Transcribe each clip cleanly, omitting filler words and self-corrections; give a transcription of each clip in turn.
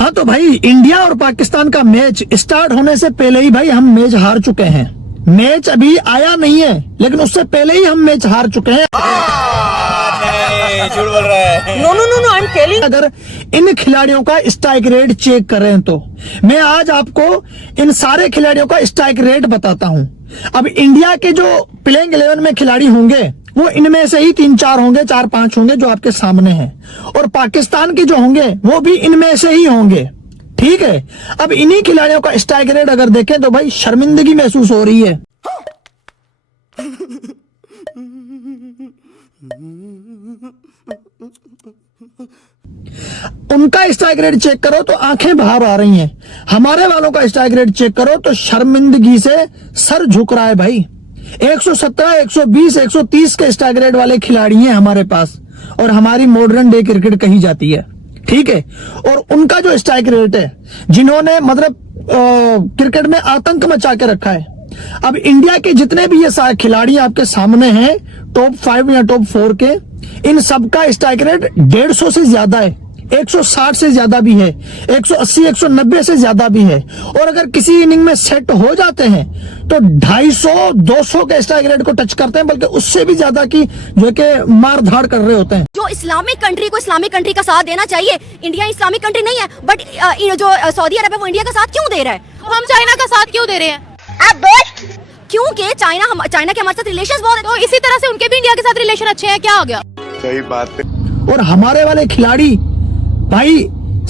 हाँ तो भाई इंडिया और पाकिस्तान का मैच स्टार्ट होने से पहले ही भाई हम मैच हार चुके हैं। मैच अभी आया नहीं है लेकिन उससे पहले ही हम मैच हार चुके हैं। झूठ बोल रहा है। No no no no, I am telling. अगर इन खिलाड़ियों का स्ट्राइक रेट चेक करें तो मैं आज आपको इन सारे खिलाड़ियों का स्ट्राइक रेट बताता हूं। अब इंडिया के जो प्लेइंग 11 में खिलाड़ी होंगे वो इनमें से ही 3-4 होंगे, 4-5 होंगे जो आपके सामने हैं, और पाकिस्तान के जो होंगे वो भी इनमें से ही होंगे। ठीक है, अब इन्हीं खिलाड़ियों का स्ट्राइक रेट अगर देखें तो भाई शर्मिंदगी महसूस हो रही है। उनका स्ट्राइक रेट चेक करो तो आंखें बाहर आ रही हैं। हमारे वालों का स्ट्राइक रेट चेक करो तो शर्मिंदगी से सर झुक रहा है भाई। 117, 120, 130 के स्ट्राइक रेट वाले खिलाड़ी हैं हमारे पास, और हमारी मॉडर्न डे क्रिकेट कही जाती है। ठीक है, और उनका जो स्ट्राइक रेट है, जिन्होंने मतलब क्रिकेट में आतंक मचा के रखा है। अब इंडिया के जितने भी ये सारे खिलाड़ी आपके सामने हैं, टॉप 5 या टॉप 4 के, इन सबका स्ट्राइक रेट 150 से ज्यादा है, 160 से ज्यादा भी है, 180, 190 से ज्यादा भी है, और अगर किसी इनिंग में सेट हो जाते हैं तो 250, 200 के स्ट्राइक रेट को टच करते हैं, बल्कि उससे भी ज्यादा की जो कि मार धाड़ कर रहे होते हैं। जो इस्लामिक कंट्री को इस्लामिक कंट्री का साथ देना चाहिए, इंडिया इस्लामिक कंट्री नहीं है, बट जो सऊदी अरब है वो इंडिया का साथ क्यों दे रहा है? हम चाइना का साथ क्यों दे रहे हैं? आप दोस्त, क्योंकि चाइना के हमारे साथ रिलेशंस बहुत है, तो इसी तरह से उनके भी इंडिया के साथ रिलेशन अच्छे हैं, क्या हो गया? सही बात है। और हमारे वाले खिलाड़ी भाई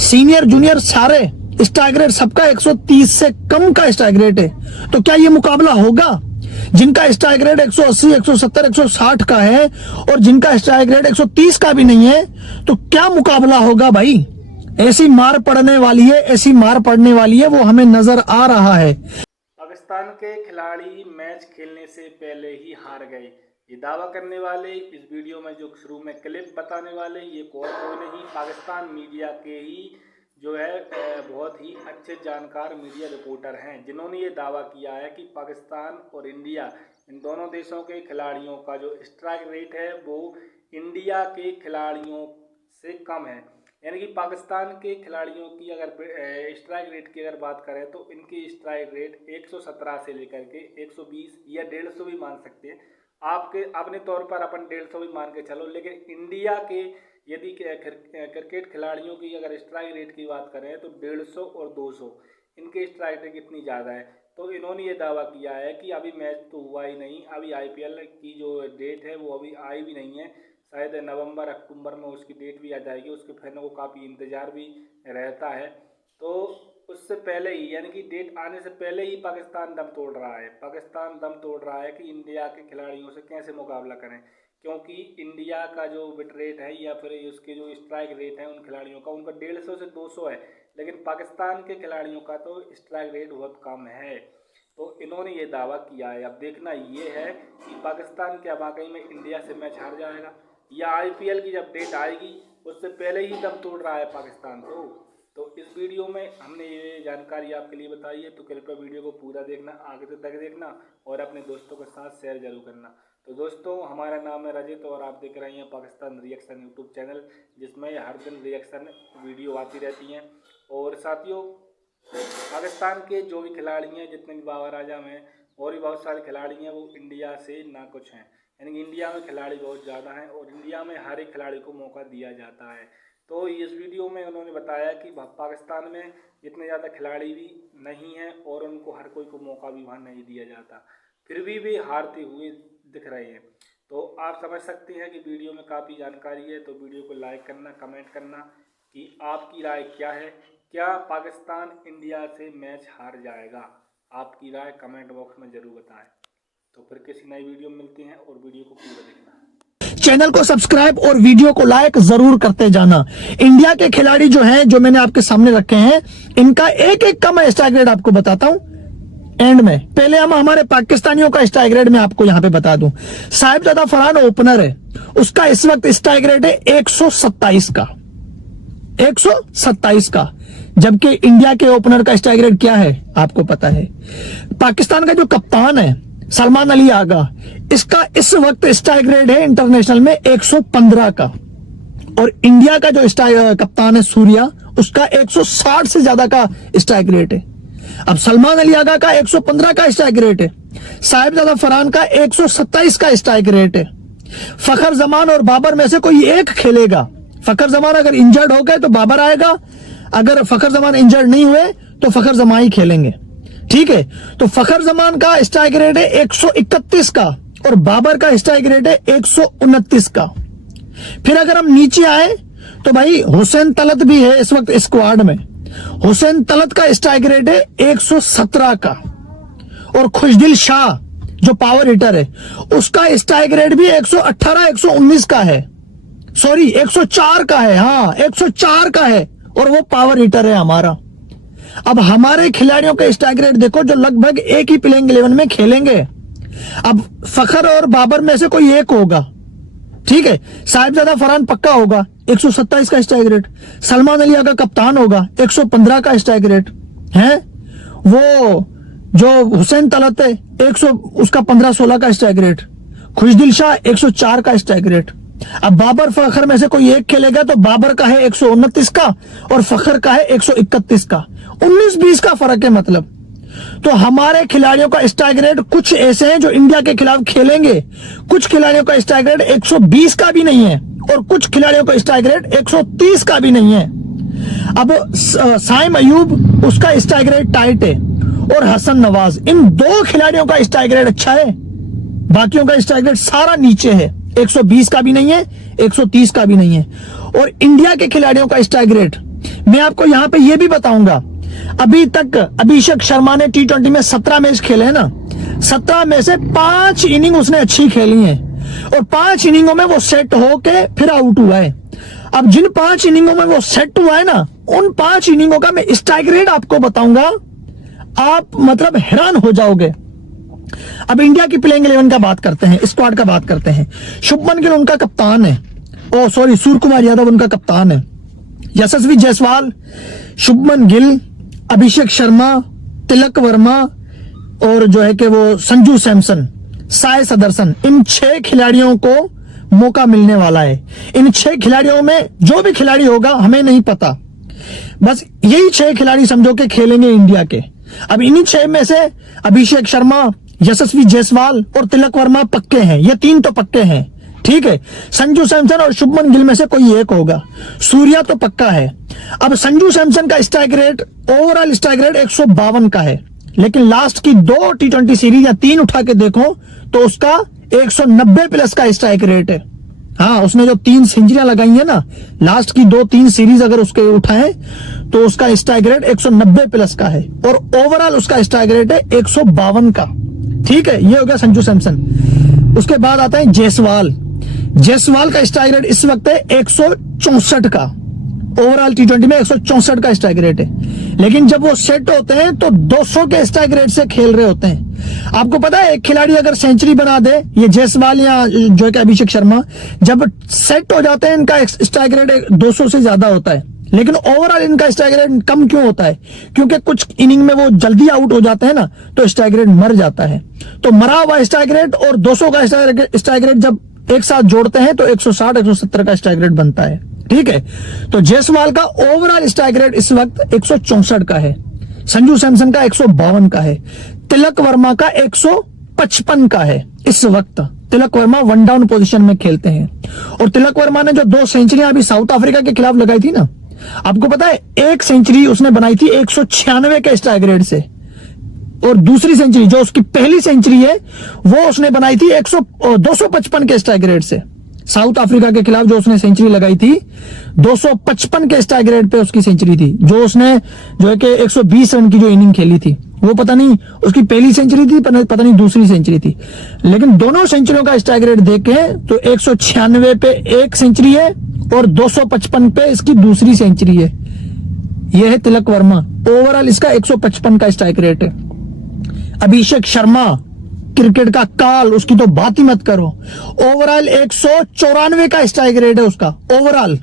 सीनियर जूनियर सारे स्ट्राइक रेट सबका 130 से कम का स्ट्राइक रेट है। तो क्या ये मुकाबला होगा? जिनका स्ट्राइक रेट 180, 170, 160 का है और जिनका स्ट्राइक रेट 130 का भी नहीं है, तो क्या मुकाबला होगा भाई? ऐसी मार पड़ने वाली है, ऐसी मार पड़ने वाली है, वो हमें नजर आ रहा है। पाकिस्तान के खिलाड़ी मैच खेलने से पहले ही हार गए, ये दावा करने वाले इस वीडियो में जो शुरू में क्लिप बताने वाले, ये कोई नहीं, पाकिस्तान मीडिया के ही जो है बहुत ही अच्छे जानकार मीडिया रिपोर्टर हैं, जिन्होंने ये दावा किया है कि पाकिस्तान और इंडिया, इन दोनों देशों के खिलाड़ियों का जो स्ट्राइक रेट है वो इंडिया के खिलाड़ियों से कम है। यानी कि पाकिस्तान के खिलाड़ियों की अगर स्ट्राइक रेट की अगर बात करें तो इनकी स्ट्राइक रेट 117 से लेकर के 120 या 150 भी मान सकते हैं। आपके अपने तौर पर अपन 150 भी मान के चलो, लेकिन इंडिया के यदि क्रिकेट खिलाड़ियों की अगर स्ट्राइक रेट की बात करें तो 150 और 200 इनके स्ट्राइक रेट कितनी ज़्यादा है। तो इन्होंने ये दावा किया है कि अभी मैच तो हुआ ही नहीं, अभी IPL की जो डेट है वो अभी आई भी नहीं है, शायद नवंबर अक्टूबर में उसकी डेट भी आ जाएगी। उसके फैनों को काफ़ी इंतज़ार भी रहता है, तो उससे पहले ही यानी कि डेट आने से पहले ही पाकिस्तान दम तोड़ रहा है। पाकिस्तान दम तोड़ रहा है कि इंडिया के खिलाड़ियों से कैसे मुकाबला करें, क्योंकि इंडिया का जो बिट रेट है या फिर उसके जो स्ट्राइक रेट है उन खिलाड़ियों का, उनका 150 से 200 है, लेकिन पाकिस्तान के खिलाड़ियों का तो स्ट्राइक रेट बहुत कम है। तो इन्होंने ये दावा किया है। अब देखना ये है कि पाकिस्तान क्या वाकई में इंडिया से मैच हार जाएगा, या IPL की जब डेट आएगी उससे पहले ही दम तोड़ रहा है पाकिस्तान को। तो इस वीडियो में हमने ये जानकारी आपके लिए बताई है, तो कृपया वीडियो को पूरा देखना, आगे तक देखना और अपने दोस्तों के साथ शेयर जरूर करना। तो दोस्तों, हमारा नाम है रजित और आप देख रहे हैं पाकिस्तान रिएक्शन यूट्यूब चैनल, जिसमें हर दिन रिएक्शन वीडियो आती रहती हैं। और साथियों, पाकिस्तान के जो भी खिलाड़ी हैं, जितने भी बाबर आजम हैं और भी बहुत सारे खिलाड़ी हैं, वो इंडिया से ना कुछ हैं। यानी कि इंडिया में खिलाड़ी बहुत ज़्यादा हैं और इंडिया में हर एक खिलाड़ी को मौका दिया जाता है। तो इस वीडियो में उन्होंने बताया कि पाकिस्तान में इतने ज़्यादा खिलाड़ी भी नहीं हैं और उनको हर कोई को मौका भी वहाँ नहीं दिया जाता, फिर भी वे हारते हुए दिख रहे हैं। तो आप समझ सकते हैं कि वीडियो में काफ़ी जानकारी है, तो वीडियो को लाइक करना, कमेंट करना कि आपकी राय क्या है, क्या पाकिस्तान इंडिया से मैच हार जाएगा? आपकी राय कमेंट बॉक्स में ज़रूर बताएं। तो फिर किसी नई वीडियो में मिलते हैं और वीडियो को पूरा देखना। चैनल को सब्सक्राइब और वीडियो को लाइक जरूर करते जाना। इंडिया के खिलाड़ी जो हैं, जो मैंने आपके सामने रखे हैं, इनका एक एक का मैं स्ट्राइक रेट आपको बताता हूं एंड में। पहले हम हमारे पाकिस्तानियों का स्ट्राइक रेट मैं आपको यहां पे बता दूं। साहिबजादा फरहान ओपनर है, उसका इस वक्त स्ट्राइक रेट है 127 का, 127 का, जबकि इंडिया के ओपनर का स्ट्राइक रेट क्या है आपको पता है। पाकिस्तान का जो कप्तान है सलमान अली आगा, इसका इस वक्त स्ट्राइक रेट है इंटरनेशनल में 115 का, और इंडिया का जो कप्तान है सूर्या, उसका 160 से ज्यादा का स्ट्राइक रेट है। अब सलमान अली आगा का 115 का स्ट्राइक रेट है, साहिबजादा फरहान का 127 का स्ट्राइक रेट है। फखर जमान और बाबर में से कोई एक खेलेगा। फखर जमान अगर इंजर्ड हो गए तो बाबर आएगा, अगर फखर जमान इंजर्ड नहीं हुए तो फखर जमान ही खेलेंगे, ठीक है। तो फखर जमान का स्ट्राइक रेट है 131 का और बाबर का स्ट्राइक रेट है 129 का। फिर अगर हम नीचे आए तो भाई हुसैन तलत भी है इस वक्त स्क्वाड में। हुसैन तलत का स्ट्राइक रेट है 117 का और खुशदिल शाह जो पावर हिटर है उसका स्ट्राइक रेट भी 118 119 का है, सॉरी 104 का है, हाँ 104 का है और वो पावर हिटर है हमारा। अब हमारे खिलाड़ियों के स्ट्राइक रेट देखो जो लगभग एक ही प्लेइंग 11 में खेलेंगे। अब फखर और बाबर में से कोई एक होगा, ठीक है। साहिबजादा फरहान पक्का होगा 127 का स्ट्राइक रेट। सलमान अली आगा कप्तान होगा 115 का स्ट्राइक रेट है। वो जो हुसैन तलत है 100 उसका 15-16 का स्ट्राइक रेट। खुशदिल शाह 104 का स्ट्राइक रेट। अब बाबर फखर में से कोई एक खेलेगा तो बाबर का है 129 का और फखर का है 131 का, 19-20 का फर्क है मतलब। तो हमारे खिलाड़ियों का स्ट्राइक रेट कुछ ऐसे हैं जो इंडिया के खिलाफ खेलेंगे, कुछ खिलाड़ियों का स्ट्राइक रेट 120 का भी नहीं है और कुछ खिलाड़ियों का स्ट्राइक रेट 130 का भी नहीं है। अब साइम अयूब उसका स्ट्राइक रेट टाइट है और हसन नवाज, इन दो खिलाड़ियों का स्ट्राइक रेट अच्छा है, बाकियों का स्ट्राइक रेट सारा नीचे है, 120 का भी नहीं है 130 का भी नहीं है। और इंडिया के खिलाड़ियों का स्ट्राइक रेट मैं आपको यहां पे ये भी बताऊंगा। अभी तक अभिषेक शर्मा ने T20 में 17 मैच खेले हैं ना, 17 में से 5 इनिंग उसने अच्छी खेली है और 5 इनिंगों में वो सेट होके फिर आउट हुआ है। अब जिन 5 इनिंगों में वो सेट हुआ है ना, उन 5 इनिंगों का मैं स्ट्राइक रेट आपको बताऊंगा, आप मतलब हैरान हो जाओगे। अब इंडिया की प्लेइंग 11 का बात करते हैं, स्क्वाड का बात करते हैं। शुभमन गिल उनका कप्तान है, ओ सॉरी सूर्य कुमार यादव उनका कप्तान है। यशस्वी जायसवाल, शुभमन गिल, अभिषेक शर्मा, तिलक वर्मा और जो है कि वो संजू सैमसन, साय सदरसन, इन 6 खिलाड़ियों को मौका मिलने वाला है। इन 6 खिलाड़ियों में जो भी खिलाड़ी होगा हमें नहीं पता, बस यही 6 खिलाड़ी समझो के खेलेंगे इंडिया के। अब इन्हीं 6 में से अभिषेक शर्मा, यशस्वी जायसवाल और तिलक वर्मा पक्के हैं, ये 3 तो पक्के हैं, ठीक है। संजू सैमसन और शुभमन गिल में से कोई एक होगा। सूर्या तो पक्का है। अब संजू सैमसन का strike rate, overall strike rate 152 का है, लेकिन लास्ट की 2 T20 सीरीज या 3 उठा के देखो तो उसका 190 प्लस का स्ट्राइक रेट है। हाँ, उसने जो 3 सेंचुरियां लगाई है ना, लास्ट की 2-3 सीरीज अगर उसके उठाए तो उसका स्ट्राइक रेट 190 प्लस का है और ओवरऑल उसका स्ट्राइक रेट है 152 का, ठीक है। ये हो गया संजू सैमसन। उसके बाद आता है जायसवाल। जायसवाल का स्ट्राइक रेट इस वक्त है 164 का, ओवरऑल T20 में 164 का स्ट्राइक रेट है, लेकिन जब वो सेट होते हैं तो 200 के स्ट्राइक रेट से खेल रहे होते हैं। आपको पता है एक खिलाड़ी अगर सेंचुरी बना दे, ये जायसवाल या जो है कि अभिषेक शर्मा, जब सेट हो जाते हैं इनका स्ट्राइक रेट 200 से ज्यादा होता है, लेकिन ओवरऑल इनका स्ट्राइक रेट कम क्यों होता है? क्योंकि कुछ इनिंग में वो जल्दी आउट हो जाते हैं ना, तो स्ट्राइक रेट मर जाता है। तो मरा हुआ स्ट्राइक रेट और 200 का स्ट्राइक रेट जब एक साथ जोड़ते हैं तो 160-170 का स्ट्राइक रेट बनता है, ठीक है। तो जायसवाल का ओवरऑल स्ट्राइक रेट इस वक्त 164 का है, संजू सैमसन का 152 का है, तिलक वर्मा का 155 का है। इस वक्त तिलक वर्मा 1 डाउन पोजीशन में खेलते हैं और तिलक वर्मा ने जो 2 सेंचुरियां अभी साउथ अफ्रीका के खिलाफ लगाई थी ना, आपको पता है एक सेंचुरी उसने बनाई थी 196 के स्ट्राइक रेट से और दूसरी सेंचुरी जो उसकी पहली सेंचुरी है वो उसने बनाई थी 255 के स्ट्राइक रेट से। साउथ अफ्रीका के खिलाफ जो उसने सेंचुरी लगाई थी 255 के स्ट्राइक रेट पे उसकी सेंचुरी थी, जो उसने जो है कि 120 रन की जो इनिंग खेली थी, वो पता नहीं उसकी पहली सेंचुरी थी पता नहीं दूसरी सेंचुरी थी, लेकिन दोनों सेंचुरियों का स्ट्राइक रेट देखें तो 196 पे एक सेंचुरी है और 255 पे इसकी दूसरी सेंचुरी है। यह है तिलक वर्मा, ओवरऑल इसका 155 का स्ट्राइक रेट है। अभिषेक शर्मा क्रिकेट का काल, उसकी तो बात ही मत करो, ओवरऑल 194 का स्ट्राइक रेट है उसका। ओवरऑल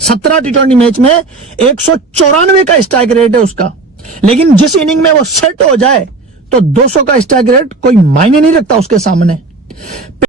17 T20 मैच में 194 का स्ट्राइक रेट है उसका, लेकिन जिस इनिंग में वो सेट हो जाए तो 200 का स्ट्राइक रेट कोई मायने नहीं रखता उसके सामने।